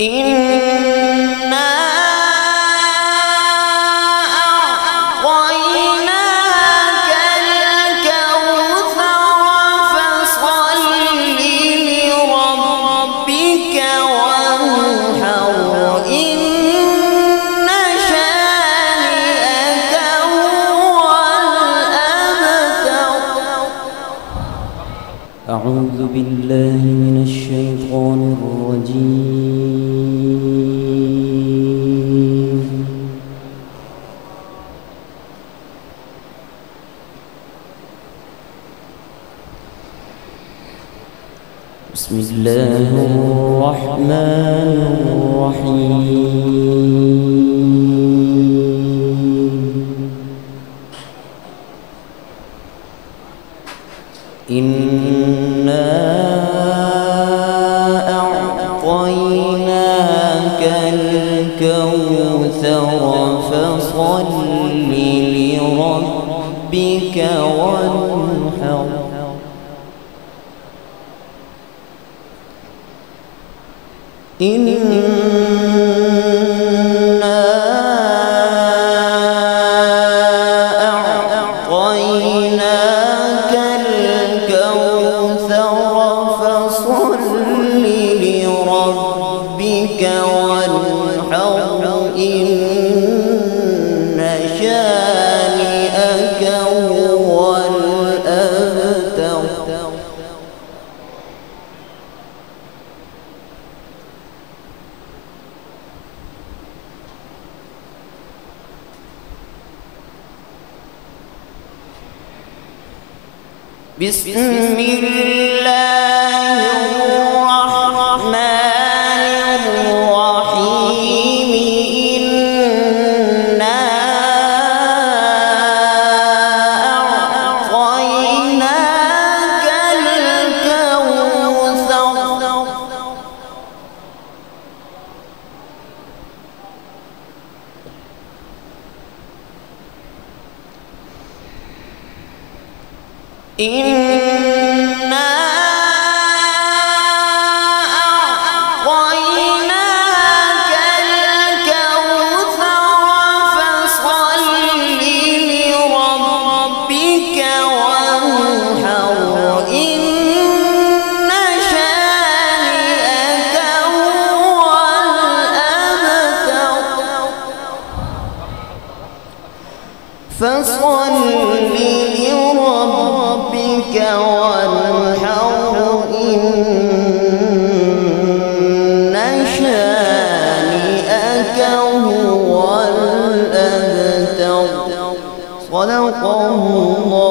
إنا أعطيناك الكوثر فصل لربك وانحر إن شانئك هو الأبتر. أعوذ بالله من الشيطان الرجيم. بسم الله الرحمن الرحيم. إنا أعطيناك الكوثر فصل لربك وانحر إنا أعطيناك الكوثر فصل لربك وانحر إن شانئك هو الأبتر. بسم الله الرحمن الرحيم. إنا أعطيناك الكوثر إنا أعطيناك الكوثر فصل لربك وانحر إن شانئك هو الأبتر. فصل لربك وانحر إن شانئك هو الأبتر. صدق الله